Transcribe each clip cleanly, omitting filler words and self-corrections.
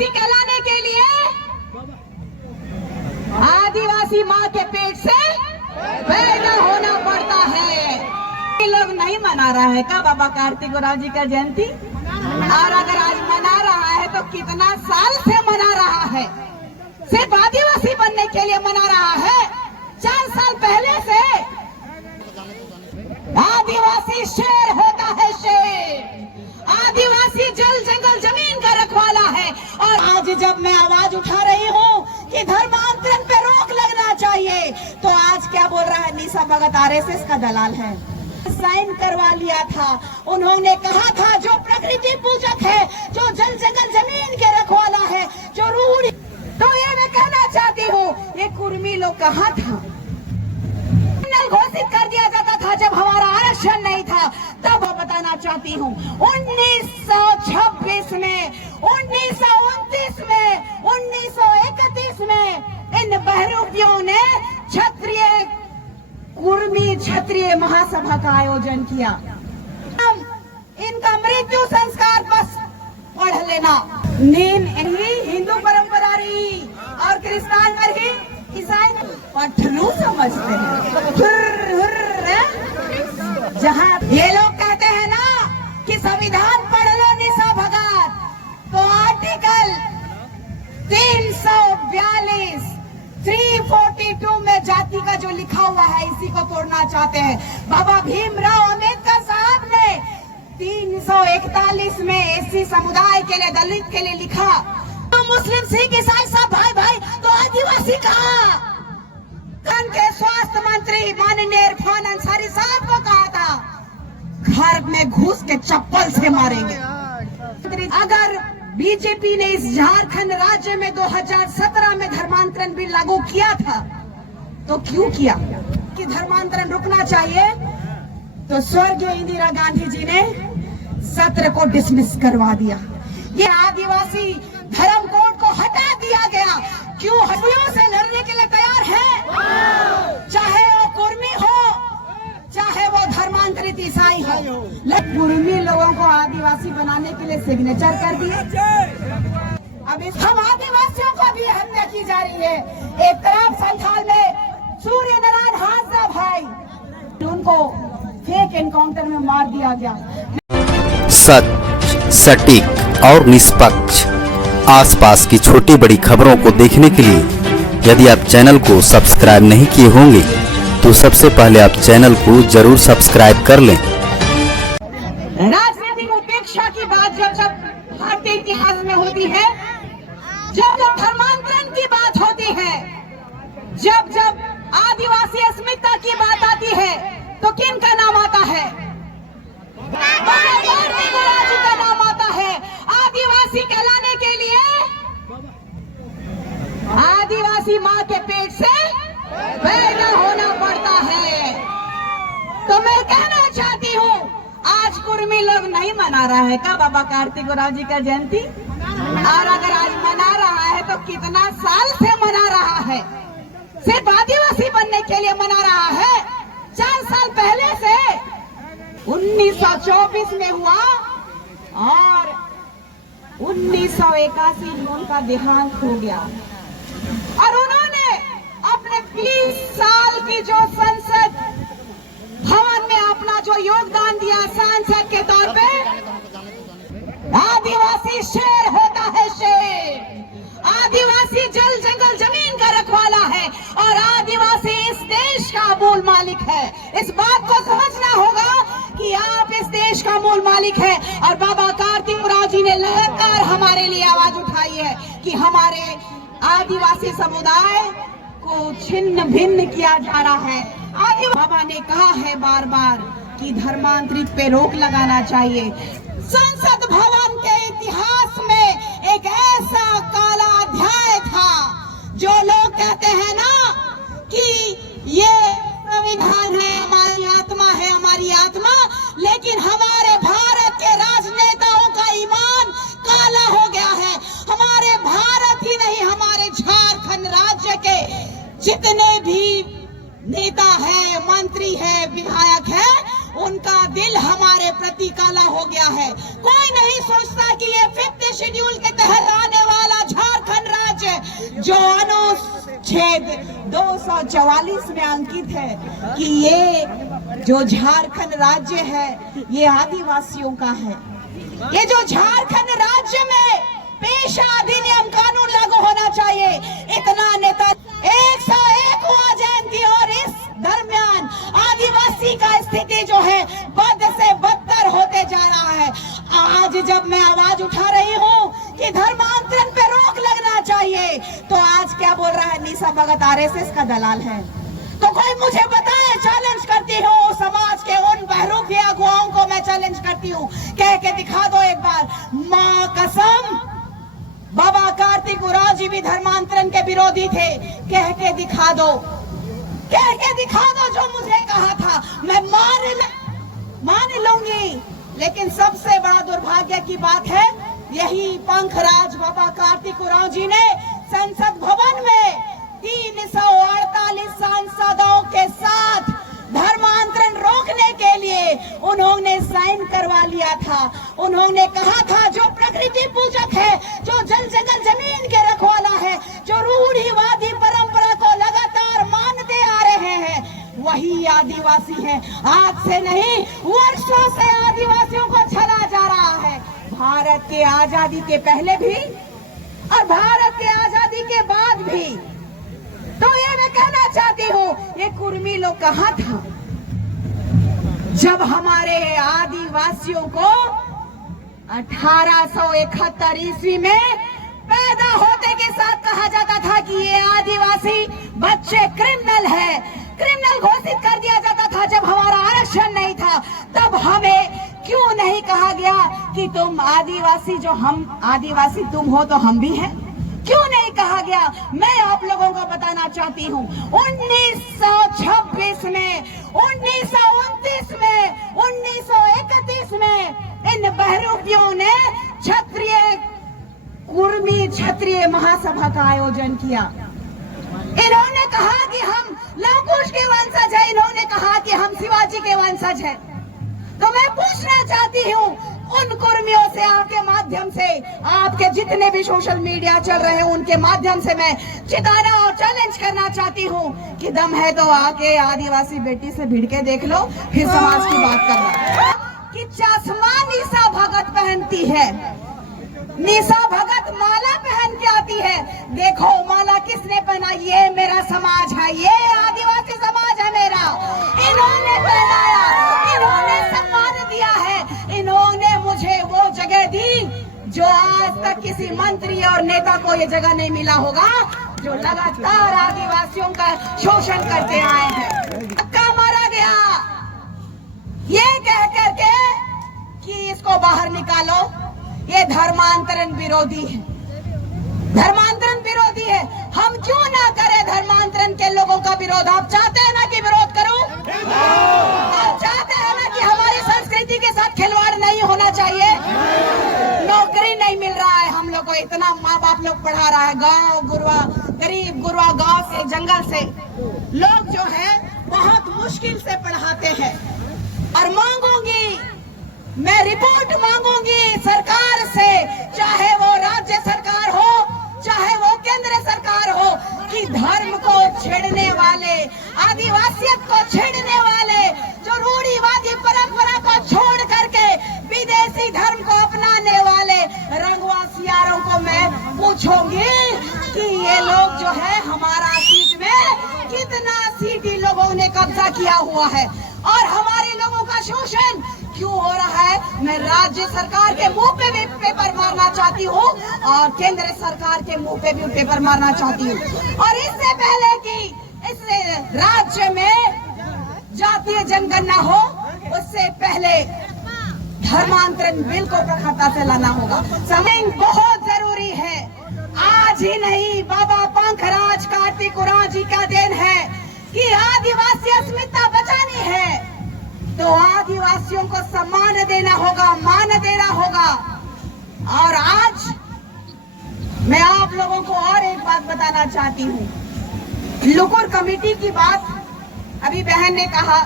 आदिवासी कहलाने के लिए आदिवासी माँ के पेट से पैदा होना पड़ता है। ये लोग नहीं मना रहा है क्या बाबा कार्तिक गोराव जी का जयंती? और अगर आज मना रहा है तो कितना साल से मना रहा है? सिर्फ आदिवासी बनने के लिए मना रहा है? 4 साल पहले से आदिवासी शेर होता है, शेर। आदिवासी जल जंगल जमीन का रखवाला है। और आज जब मैं आवाज उठा रही हूँ कि धर्मांतरण पे रोक लगना चाहिए, तो आज क्या बोल रहा है? निशा भगत आरएसएस का दलाल है। साइन करवा लिया था। उन्होंने कहा था जो प्रकृति पूजक है, जो जल जंगल जमीन के रखवाला है, जो रूढ़। तो ये मैं कहना चाहती हूँ, ये कुर्मी लोग कहाँ था? घोषित कर दिया जाता था जब हमारा आरक्षण नहीं था। तब बताना चाहती हूँ 1926 में, 1929 में, 1931 में इन बहरूपियों ने क्षत्रिय कुर्मी क्षत्रिय महासभा का आयोजन किया। इनका मृत्यु संस्कार बस पढ़ लेना। नींद ही हिंदू परंपरा रही और क्रिस्तान पर ही ईसाई पठरू समझते हैं। जहाँ ये लोग कहते हैं ना कि संविधान पढ़ लो निशा भगत, तो आर्टिकल 342 342 में जाति का जो लिखा हुआ है, इसी को तोड़ना चाहते हैं। बाबा भीमराव अंबेडकर साहब ने 341 में एससी समुदाय के लिए, दलित के लिए लिखा। तो मुस्लिम सिख ईसाई सब भाई भाई, तो आदिवासी कहा? के स्वास्थ्य मंत्री माननीय इरफान अंसारी साहब को कहा था घर में घुस के चप्पल से मारेंगे। अगर बीजेपी ने इस झारखंड राज्य में 2017 में धर्मांतरण बिल लागू किया था, तो क्यों किया? कि धर्मांतरण रुकना चाहिए, तो स्वर्गीय इंदिरा गांधी जी ने सत्र को डिसमिस करवा दिया। ये आदिवासी धर्म कोड को हटा दिया गया। क्यों? हथियारों से लड़ने के लिए तैयार है, चाहे वो कुर्मी हो, चाहे वो धर्मांतरित ईसाई हो। लेकिन कुर्मी लोगों को आदिवासी बनाने के लिए सिग्नेचर कर दिए। अब हम आदिवासियों को भी हत्या की जा रही है। एक तरफ संथाल में सूर्य नारायण हाजरा भाई, उनको फेक एनकाउंटर में मार दिया गया। सच, सटीक और निष्पक्ष आसपास की छोटी बड़ी खबरों को देखने के लिए यदि आप चैनल को सब्सक्राइब नहीं किए होंगे तो सबसे पहले आप चैनल को जरूर सब्सक्राइब कर लें। राजनीतिक उपेक्षा की बात जब भारतीय इतिहास में होती है, जब धर्मांतरण की बात होती है, जब आदिवासी अस्मिता की बात आती है, तो किन का नाम आता है? कार्तिक गोराव जी का नाम आता है। आदिवासी कहलाने के लिए आदिवासी माँ के पेट से पैदा होना पड़ता है। तो मैं कहना चाहती हूँ, आज कुर्मी लोग नहीं मना रहा है क्या बाबा कार्तिक गोराव जी का जयंती? और अगर आज मना रहा है तो कितना साल से मना रहा है? सिर्फ आदिवासी बनने के लिए मना रहा है? 4 साल पहले से 1924 में हुआ और 1981 में उनका देहांत हो गया। और उन्होंने अपने 20 साल की जो संसद भवन में अपना जो योगदान दिया सांसद के तौर पे, आदिवासी शेर होता है, शेर। आदिवासी जल जंगल जमीन का रखवाला है और आदिवासी इस देश का मूल मालिक है। इस बात को समझना होगा कि आप इस देश का मूल मालिक है। और बाबा कार्तिक गोराव जी ने लगातार हमारे लिए आवाज उठाई है कि हमारे आदिवासी समुदाय को छिन्न भिन्न किया जा रहा है। बाबा ने कहा है बार बार कि धर्मांतरित पे रोक लगाना चाहिए। संसद भवन के इतिहास में एक ऐसा काला अध्याय था, जो लोग कहते हैं ना कि ये संविधान है, हमारी आत्मा है, हमारी आत्मा, लेकिन हमारे भारत के राजनेताओं का ईमान काला हो गया है। हमारे भारत ही नहीं, हमारे झारखंड राज्य के जितने भी नेता है, मंत्री है, विधायक है, उनका दिल हमारे प्रति काला हो गया है। कोई नहीं सोचता कि ये 5th शेड्यूल के तहत आने वाला जो अनुच्छेद 244 में अंकित है कि ये जो झारखंड राज्य है ये आदिवासियों का है। ये जो झारखंड राज्य में पेशा अधिनियम कानून लागू होना चाहिए। इतना नेता 101 हुआ जयंती और इस दरमियान आदिवासी का स्थिति जो है बद से बदतर होते जा रहा है। आज जब मैं आवाज उठा रही हूँ कि धर्मांतरण पे रोक लगना चाहिए, तो आज क्या बोल रहा है निशा भगत आरएसएस का दलाल है। तो कोई मुझे बताए, चैलेंज करती हूँ समाज के उन बहरूपी अगुवाओं को मैं चैलेंज करती हूँ, कह के दिखा दो एक बार, माँ कसम बाबा कार्तिक उरांव जी भी धर्मांतरण के विरोधी थे, कह के दिखा दो, कह के दिखा दो जो मुझे कहा था, मैं मान लूंगी। लेकिन सबसे बड़ा दुर्भाग्य की बात है, यही पंखराज बाबा कार्तिक उरांव जी ने संसद भवन में 348 सांसदों के साथ धर्मांतरण रोकने के लिए उन्होंने साइन करवा लिया था। उन्होंने कहा था जो प्रकृति पूजक है, जो जल जंगल जमीन के रखवाला है, जो रूढ़िवादी परंपरा को लगातार मानते आ रहे हैं, वही आदिवासी है। आज से नहीं, वर्षों से आदिवासियों को छला जा रहा है। भारत के आजादी के पहले भी और भारत के आजादी के बाद भी। तो ये मैं कहना चाहती हूँ, ये कुर्मी लोग कहाँ था जब हमारे आदिवासियों को 1871 ईस्वी में पैदा होते के साथ कहा जाता था कि ये आदिवासी बच्चे क्रिमिनल है, क्रिमिनल घोषित कर दिया जाता था। जब हमारा आरक्षण नहीं था तब हमें क्यों नहीं कहा गया कि तुम आदिवासी, जो हम आदिवासी तुम हो तो हम भी हैं? क्यों नहीं कहा गया? मैं आप लोगों को बताना चाहती हूँ, 1926 में, 1929 में, 1931 में इन बहरूपियों ने कुर्मी क्षत्रिय महासभा का आयोजन किया। इन्होंने कहा कि हम लवकुश के वंशज है, इन्होंने कहा कि हम शिवाजी के वंशज है। तो मैं पूछना चाहती हूँ उन कुर्मियों से, आपके माध्यम से, आपके जितने भी सोशल मीडिया चल रहे हैं उनके माध्यम से मैं चिताना और चैलेंज करना चाहती हूँ कि दम है तो आके आदिवासी बेटी से भिड़ के देख लो, फिर समाज की बात करना। कि चश्मा निशा भगत पहनती है, निशा भगत माला पहन के आती है। देखो माला किसने पहना? ये मेरा समाज है, ये आदिवासी समाज है मेरा। इन्होंने पहनाया, इन्होंने सम्मान दिया है, इन्होंने मुझे वो जगह दी जो आज तक किसी मंत्री और नेता को ये जगह नहीं मिला होगा, जो लगातार आदिवासियों का शोषण करते आए हैं। धक्का मारा गया ये कह करके कि इसको बाहर निकालो, ये धर्मांतरण विरोधी है, धर्मांतरण विरोधी है। हम क्यों ना करें धर्मांतरण के लोगों का विरोध? आप चाहते हैं ना कि विरोध करूं? आप चाहते हैं ना कि हमारी संस्कृति के साथ खिलवाड़ नहीं होना चाहिए? नौकरी नहीं मिल रहा है हम लोग को, इतना माँ बाप लोग पढ़ा रहा है, गांव गुरवा, गरीब गुरवा गांव से, जंगल से लोग जो है बहुत मुश्किल से पढ़ाते हैं। और मांगूंगी, मैं रिपोर्ट मांगूंगी सरकार से, चाहे वो राज्य सरकार हो चाहे वो केंद्र सरकार हो, कि धर्म को छेड़ने वाले, आदिवासियत को छेड़ने वाले, जो रूढ़िवादी परंपरा को छोड़ करके विदेशी धर्म को अपनाने वाले रंगवासियारों को मैं पूछूंगी कि ये लोग जो है हमारा सीट में कितना सीट इन लोगों ने कब्जा किया हुआ है और हमारे लोगों का शोषण क्यों हो रहा है। मैं राज्य सरकार के मुंह पे भी पेपर मारना चाहती हूँ और केंद्र सरकार के मुंह पे भी पेपर मारना चाहती हूँ। और इससे पहले कि इस राज्य में जातीय जनगणना हो, उससे पहले धर्मांतरण बिल को प्रखरता से लाना होगा। समय बहुत जरूरी है, आज ही नहीं, बाबा पंखराज कार्तिक उरांव जी का दिन है कि आदिवासी अस्मिता बचानी है तो आदिवासियों को सम्मान देना होगा, मान देना होगा। और आज मैं आप लोगों को और एक बात बताना चाहती हूँ, लुकुर कमेटी की बात अभी बहन ने कहा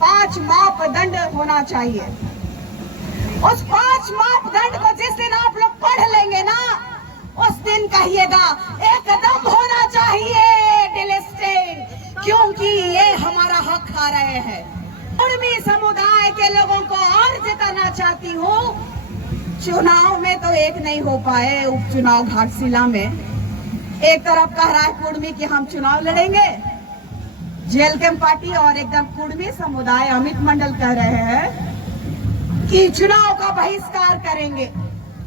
5 मापदंड होना चाहिए। उस 5 मापदंड को जिस दिन आप लोग पढ़ लेंगे ना, उस दिन कहिएगा एकदम होना चाहिए डिलिस्टेड, क्योंकि ये हमारा हक खा रहे हैं। कुर्मी समुदाय के लोगों को और जिताना चाहती हूँ। चुनाव में तो एक नहीं हो पाए, उपचुनाव घाटशिला में एक तरफ कह रहा है कुर्मी कि हम चुनाव लड़ेंगे जेएलके पार्टी, और एकदम कुर्मी समुदाय अमित मंडल कह रहे हैं कि चुनाव का बहिष्कार करेंगे।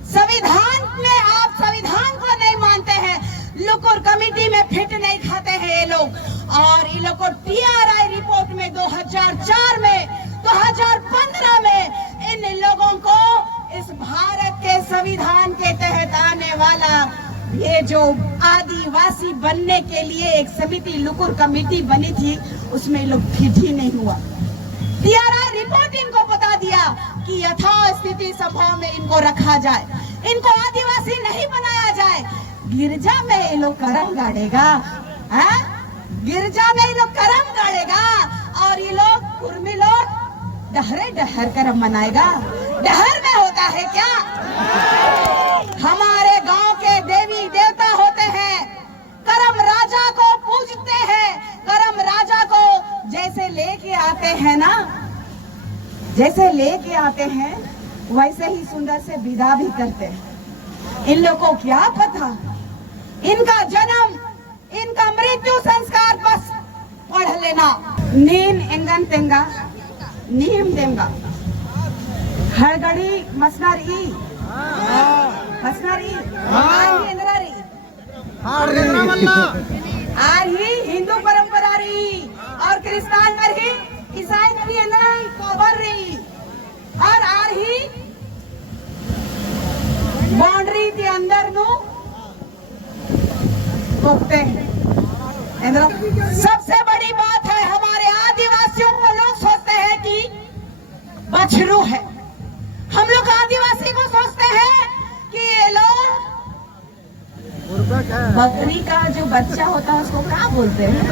संविधान में आप संविधान को नहीं मानते हैं, लुकुर कमेटी में फिट नहीं खाते हैं ये लोग, और ये लोग को टीआरआई रिपोर्ट में 2004 में 2015 में इन लोगों को इस भारत के संविधान के तहत आने वाला ये जो आदिवासी बनने के लिए एक समिति लुकुर कमेटी बनी थी, उसमें लोग फिट ही नहीं हुआ। टीआरआई रिपोर्ट इनको बता दिया कि यथास्थिति सभा में इनको रखा जाए, इनको आदिवासी नहीं बनाया जाए। गिरजा में ये लोग करम गाड़ेगा, गिरजा में ये लोग करम गाड़ेगा, और ये लोग कुर्मी लोग डहरे डहर करम मनाएगा। डहर में होता है क्या? हमारे गांव के देवी देवता होते हैं, करम राजा को पूजते हैं, करम राजा को जैसे लेके आते हैं ना, जैसे लेके आते हैं वैसे ही सुंदर से विदा भी करते हैं। इन लोगों को क्या पता, इनका जन्म, इनका मृत्यु संस्कार बस पढ़ लेना। नीन एंगन तेंगा नीम देंगा हरगड़ी मसनारी मसनारी आर ही हिंदू परंपरा रही, और क्रिस्तान पर ही ईसाई पर ही कोबर रही, और आर ही बाउंड्री के अंदर नु तोपते हैं। सबसे बड़ी बात है, हमारे आदिवासियों को लोग सोचते हैं कि बछरू है। हम लोग आदिवासी को सोचते हैं कि ये लोग बकरी का जो बच्चा होता है उसको क्या बोलते हैं?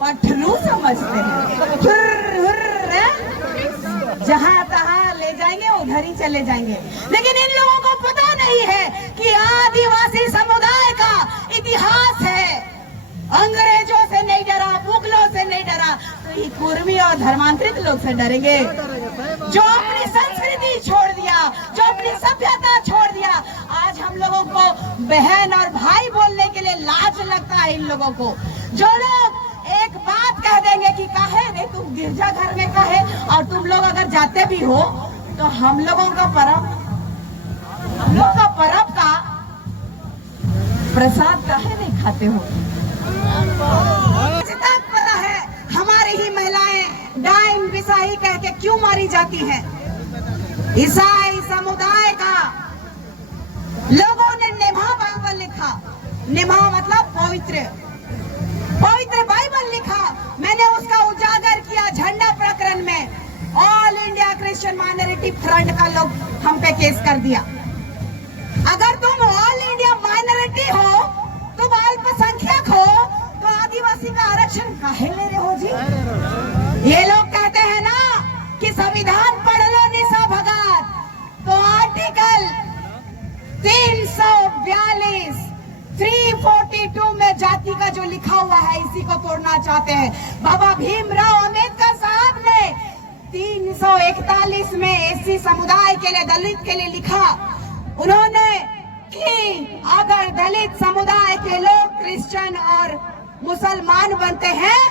पठरू समझते हैं। हुर्र हुर्र, जहाँ तहाँ ले जाएंगे उधर ही चले जाएंगे। लेकिन इन लोगों को पता नहीं है कि आदिवासी समुदाय का इतिहास है। अंग्रेजों से नहीं डरा, मुगलों से नहीं डरा, तो ये कुर्मी और धर्मांतरित लोग से डरेंगे, जो अपनी संस्कृति छोड़ दिया, जो अपनी सभ्यता छोड़ दिया। आज हम लोगों को बहन और भाई बोलने के लिए लाज लगता है इन लोगों को। जो लोग एक बात कह देंगे कि काहे रे तुम गिरजा घर में काहे, और तुम लोग अगर जाते भी हो तो हम लोगों का पर्व, हम लोग का पर्व का प्रसाद काहे नहीं खाते हो? पता है हमारी ही महिलाएं डाइन बिसाही कह के क्यों मारी जाती हैं? ईसाई समुदाय का लोगों ने निभा बाइबल लिखा, निभा मतलब पवित्र, पवित्र बाइबल लिखा। मैंने उसका उजागर किया झंडा प्रकरण में। All India Christian minority front का लोग हम पे केस कर दिया। अगर तुम ऑल इंडिया माइनॉरिटी हो, तुम अल्पसंख्यक हो, तो आदिवासी का आरक्षण काहे ले रहे हो जी? ये लोग कहते हैं ना कि संविधान पढ़ लो निशा भगत, तो आर्टिकल 342 342 में जाति का जो लिखा हुआ है इसी को तोड़ना चाहते हैं। बाबा भीमराव अंबेडकर साहब ने 341 में एससी समुदाय के लिए, दलित के लिए लिखा। उन्होंने कि अगर दलित समुदाय के लोग क्रिश्चियन और मुसलमान बनते हैं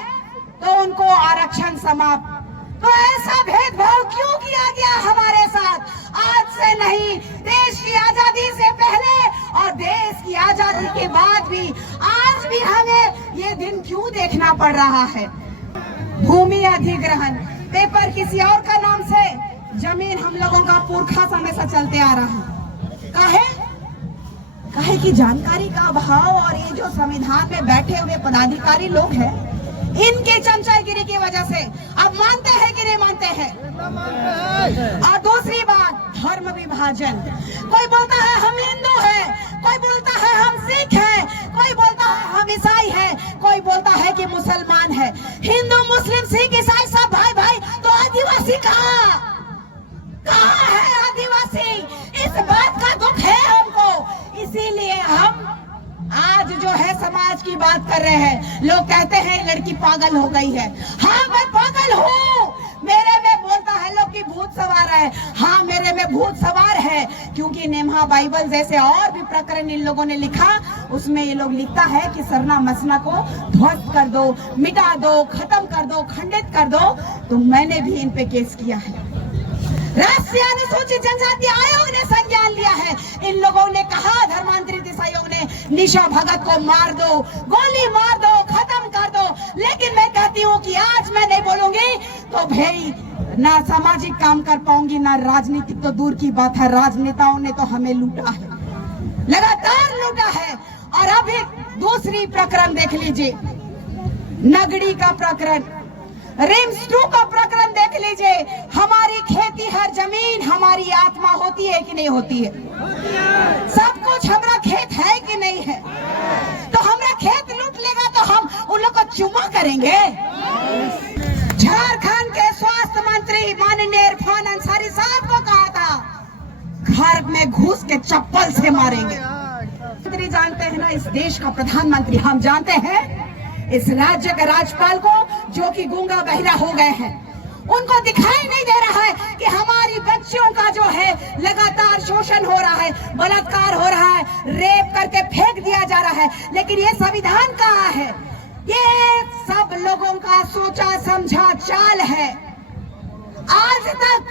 तो उनको आरक्षण समाप्त। तो ऐसा भेदभाव क्यों किया गया हमारे साथ? आज से नहीं, देश की आजादी से पहले और देश की आजादी के बाद भी आज भी हमें ये दिन क्यों देखना पड़ रहा है? भूमि अधिग्रहण, पेपर किसी और का नाम से, जमीन हम लोगों का पुरखा समय से चलते आ रहा है। काहे की जानकारी का अभाव, और ये जो संविधान में बैठे हुए पदाधिकारी लोग हैं, इनके चमचागिरी की वजह से अब मानते हैं कि नहीं मानते हैं। और दूसरी बात, धर्म विभाजन। कोई बोलता है हम हिंदू हैं, कोई बोलता है हम सिख हैं, कोई बोलता है हम ईसाई हैं, कोई बोलता है कि मुसलमान है। हिंदू मुस्लिम सिख ईसाई सब भाई भाई, तो आदिवासी कहाँ है? आदिवासी, इस बात का दुख है हमको। इस आज जो है समाज की बात कर रहे हैं, लोग कहते हैं लड़की पागल हो गई है। हाँ मैं पागल हूँ, मेरे में बोलता है लोग कि भूत सवार है। हाँ मेरे में भूत सवार है, क्योंकि नेम्हा बाइबल जैसे और भी प्रकरण इन लोगों ने लिखा, उसमें ये लोग लिखता है कि सरना मसना को ध्वस्त कर दो, मिटा दो, खत्म कर दो, खंडित कर दो। तो मैंने भी इन पे केस किया है। राष्ट्रीय अनुसूचित जनजाति आयोग ने संज्ञान लिया है। इन लोगों ने कहा, धर्मांतरित आयोग ने, निशा भगत को मार दो, गोली मार दो, खत्म कर दो। लेकिन मैं कहती हूँ कि आज मैं नहीं बोलूंगी तो भाई ना सामाजिक काम कर पाऊंगी, ना राजनीतिक तो दूर की बात है। राजनेताओं ने तो हमें लूटा है, लगातार लूटा है। और अब एक दूसरी प्रकरण देख लीजिए, नगड़ी का प्रकरण, रिम्स 2 का प्रकरण देख लीजिए। हमारी खेती हर जमीन हमारी आत्मा होती है कि नहीं होती है? सब कुछ हमारा खेत है कि नहीं है? तो हमारा खेत लूट लेगा तो हम उन लोग को चुम्मा करेंगे? झारखंड के स्वास्थ्य मंत्री माननीय इरफान अंसारी साहब को कहा था घर में घुस के चप्पल से मारेंगे। मंत्री जानते हैं ना, इस देश का प्रधानमंत्री हम जानते हैं, इस राज्य के राज्यपाल को जो कि गूंगा बहिरा हो गए हैं, उनको दिखाई नहीं दे रहा है कि हमारी बच्चियों का जो है लगातार शोषण हो रहा है, बलात्कार हो रहा है, रेप करके फेंक दिया जा रहा है। लेकिन ये संविधान कहाँ है? ये सब लोगों का सोचा समझा चाल है। आज तक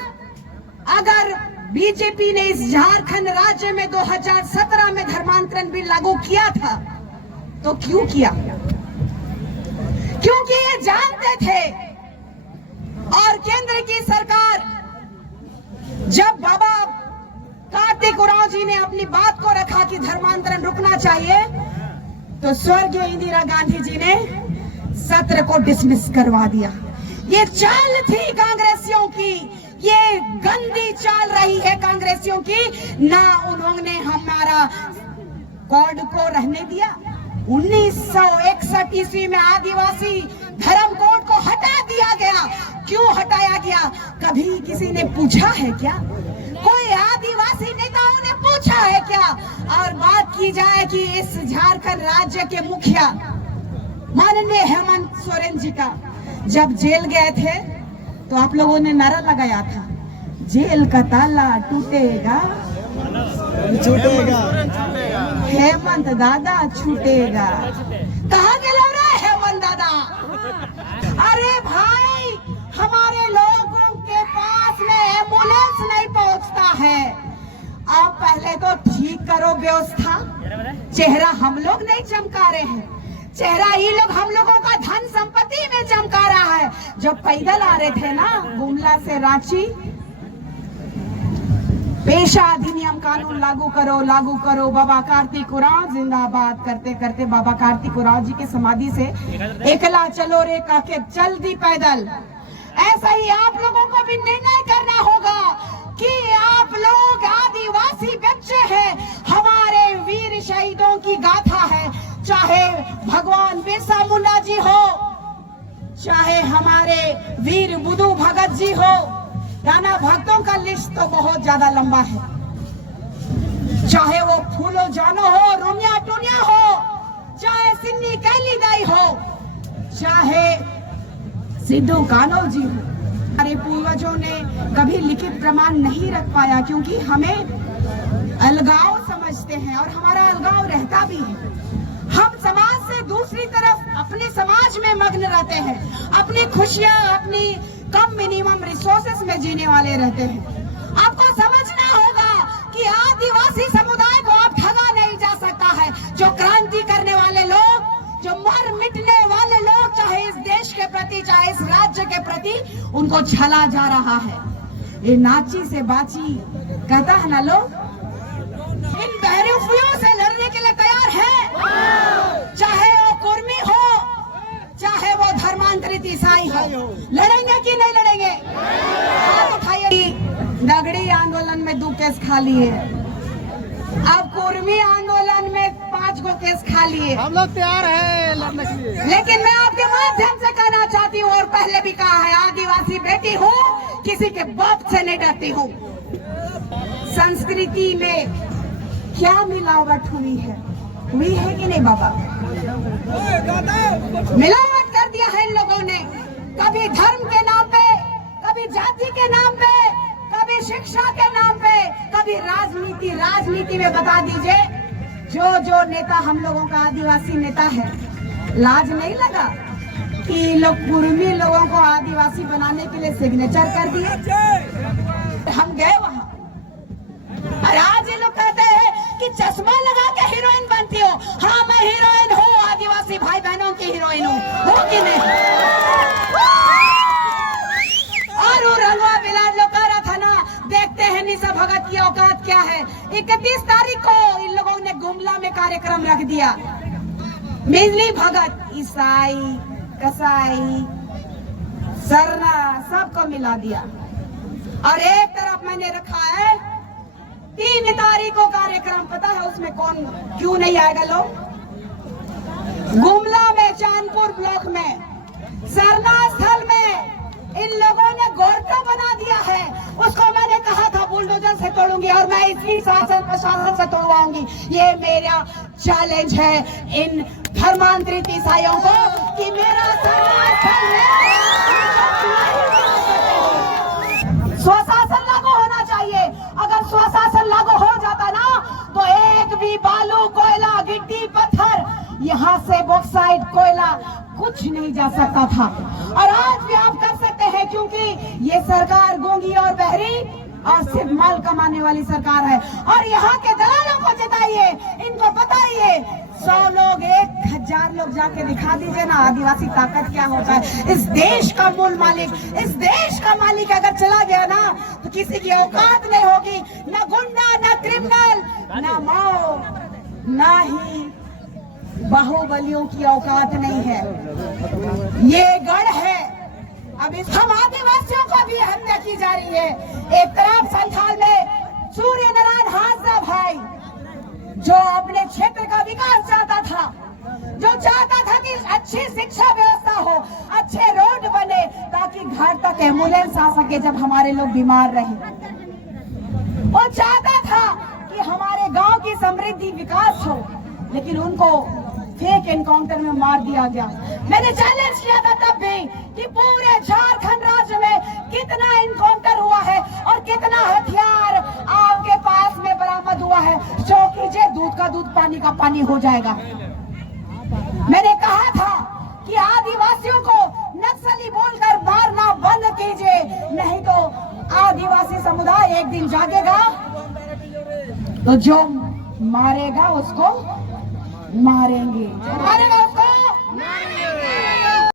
अगर बीजेपी ने इस झारखंड राज्य में 2017 में धर्मांतरण बिल लागू किया था तो क्यों किया? क्योंकि ये जानते थे, और केंद्र की सरकार जब बाबा कार्तिक उरांव जी ने अपनी बात को रखा कि धर्मांतरण रुकना चाहिए, तो स्वर्गीय इंदिरा गांधी जी ने सत्र को डिसमिस करवा दिया। ये चाल थी कांग्रेसियों की, ये गंदी चाल रही है कांग्रेसियों की। ना उन्होंने हमारा कोड को रहने दिया। 1961 ईस्वी में आदिवासी धर्म कोड को हटा दिया गया। क्यों हटाया गया? कभी किसी ने पूछा है क्या? कोई आदिवासी नेताओं ने पूछा है क्या? और बात की जाए कि इस झारखंड राज्य के मुखिया माननीय हेमंत सोरेन जी का जब जेल गए थे तो आप लोगों ने नारा लगाया था, जेल का ताला टूटेगा हेमंत दादा छूटेगा। कहाँ के लोग रहे हेमंत दादा? अरे भाई, हमारे लोगों के पास में एम्बुलेंस नहीं पहुंचता है। आप पहले तो ठीक करो व्यवस्था। चेहरा हम लोग नहीं चमका रहे हैं, चेहरा ये लोग हम लोगों का धन संपत्ति में चमका रहा है। जब पैदल आ रहे थे ना गुमला से रांची, पेशा अधिनियम कानून लागू करो, लागू करो, बाबा कार्तिक उरांव जिंदाबाद करते करते बाबा कार्तिक उरांव जी की समाधि से एकला चलो रे काके चल दी पैदल। ऐसा ही आप लोगों को भी निर्णय करना होगा कि आप लोग आदिवासी बच्चे हैं, हमारे वीर शहीदों की गाथा है। चाहे भगवान बिरसा मुंडा जी हो, चाहे हमारे वीर बुद्धू भगत जी हो, गाना भक्तों का लिस्ट तो बहुत ज्यादा लंबा है। चाहे वो फूलो जानो हो, रोनिया टूनिया हो, चाहे सिन्नी कैली दाई हो, चाहे सिद्धू कान्हो जी हो। हमारे पूर्वजों ने कभी लिखित प्रमाण नहीं रख पाया क्योंकि हमें अलगाव समझते हैं और हमारा अलगाव रहता भी है। हम समाज से दूसरी तरफ अपने समाज में मग्न रहते हैं, अपनी खुशियां अपनी कम मिनिमम रिसोर्सेस में जीने वाले रहते हैं। आपको समझना होगा कि आदिवासी समुदाय को आप ठगा नहीं जा सकता है। जो क्रांति करने वाले लोग, जो मर मिटने वाले लोग, चाहे इस देश के प्रति चाहे इस राज्य के प्रति, उनको छला जा रहा है। ये नाची से बाची कहता है ना लोग, इन बहरूपियों से लड़ने के लिए तैयार है। चाहे वो कुर्मी हो, चाहे वो धर्मांतरित ईसाई हो, लड़ेंगे कि नहीं लड़ेंगे? हाथ उठाइए। नगड़ी आंदोलन में 2 केस खा लिए, अब कुर्मी आंदोलन में 5 गो केस खा लिए। हम लोग तैयार हैं लड़ने के लिए। लेकिन मैं आपके माध्यम से कहना चाहती हूँ, और पहले भी कहा है, आदिवासी बेटी हूँ, किसी के बाप से नहीं डरती हूँ। संस्कृति में क्या मिलावट हुई है हुई है कि नहीं बाबा? मिलावट कर दिया है इन लोगों ने, कभी धर्म के नाम पे, कभी जाति के नाम पे, कभी शिक्षा के नाम पे, कभी राजनीति में बता दीजिए जो नेता हम लोगों का आदिवासी नेता है, लाज नहीं लगा कि लोग कुर्मी लोगों को आदिवासी बनाने के लिए सिग्नेचर कर दिए? हम गए वहां और आज ये लोग कहते हैं कि चश्मा लगा के हीरोइन बनती हो। हाँ, मैं हीरोइन हूँ, आदिवासी भाई बहनों की हीरोइन हूँ, हो कि नहीं? और वो रंगवा बिलाट लोग कह रहा था ना, देखते हैं निशा भगत की औकात क्या है। 31 तारीख को इन लोगों ने गुमला में कार्यक्रम रख दिया। मिजली भगत ईसाई, कसाई, सरना सबको मिला दिया। और एक तरफ मैंने रखा है 3 तारीख को कार्यक्रम, पता है उसमें कौन क्यों नहीं आएगा लोग? गुमला में, चांदपुर ब्लॉक में, सरना स्थल में इन लोगों ने गोरखा बना दिया है। उसको मैंने कहा था बुलडोजर से तोड़ूंगी और मैं इसी शासन प्रशासन से तोड़वाऊंगी। ये मेरा चैलेंज है इन धर्मांतरित ईसाइयों को कि मेरा सरना स्थल स्वशासन लागू होना चाहिए। अगर स्वशासन लागू हो जाता ना तो एक भी बालू, कोयला, गिट्टी, पत्थर, यहाँ से बॉक्साइट, कोयला कुछ नहीं जा सकता था। और आज भी आप कर सकते हैं, क्योंकि ये सरकार गूंगी और बहरी और सिर्फ माल कमाने वाली सरकार है। और यहाँ के दलालों को जिताइए, इनको बताइए। 100 लोग, 1000 लोग जाके दिखा दीजिए ना आदिवासी ताकत क्या होता है। इस देश का मूल मालिक, इस देश का मालिक अगर चला गया ना तो किसी की औकात नहीं होगी, ना गुंडा, ना क्रिमिनल, ना माओ, ना ही बाहुबलियों की औकात नहीं है। ये गढ़ है। अब इस हम आदिवासियों को भी हत्या की जा रही है। एक तरफ संथाल में सूर्य नारायण हाजरा भाई जो अपने क्षेत्र का विकास चाहता था, जो चाहता था कि अच्छी शिक्षा व्यवस्था हो, अच्छे रोड बने ताकि घर तक एम्बुलेंस आ सके जब हमारे लोग बीमार रहे। वो चाहता था कि हमारे गांव की समृद्धि विकास हो, लेकिन उनको फेक एनकाउंटर में मार दिया गया। मैंने चैलेंज किया था तब भी कि पूरे झारखंड राज्य में कितना एनकाउंटर हुआ है और कितना हथियार आपके पास में बरामद हुआ है। जो कीजिए, दूध का दूध, पानी का पानी हो जाएगा। मैंने कहा था कि आदिवासियों को नक्सली बोलकर मारना बंद कीजिए, नहीं तो आदिवासी समुदाय एक दिन जागेगा तो जो मारेगा उसको मारेंगे, मारेगा